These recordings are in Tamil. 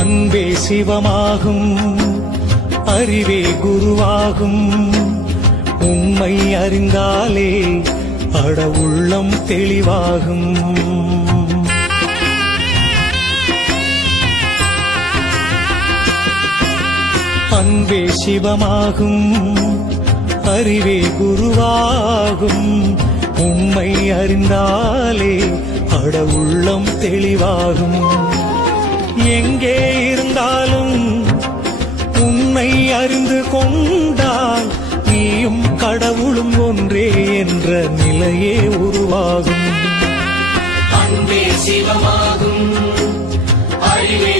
அன்பே சிவமாகும் அறிவே குருவாகும் உம்மை அறிந்தாலே அட உள்ளம் தெளிவாகும் அன்பே சிவமாகும் அறிவே குருவாகும் உம்மை அறிந்தாலே அட உள்ளம் தெளிவாகும் எங்கே இருந்தாலும் உன்னை அறிந்து கொண்டால் நீயும் கடவுளும் ஒன்றே என்ற நிலையே உருவாகும் அன்பே சிவமாகும் அறிவே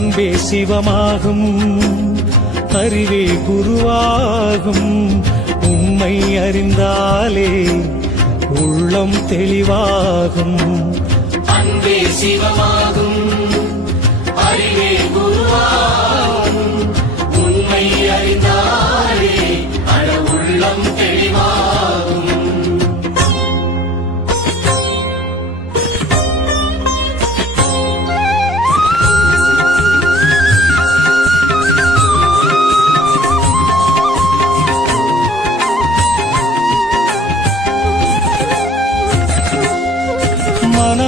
அன்பே சிவமாகும் அறிவே குருவாகும் உம்மை அறிந்தாலே உள்ளம் தெளிவாகும் அன்பே சிவமாகும்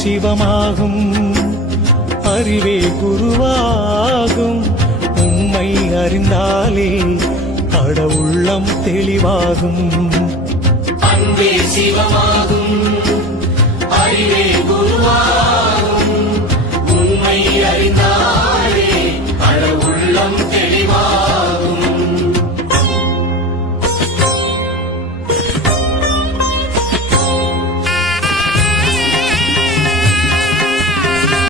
சிவமாகும் அறிவே குருவாகும் உண்மை அறிந்தாலே கடவுள்ளம் தெளிவாகும் அன்பே சிவமாகும்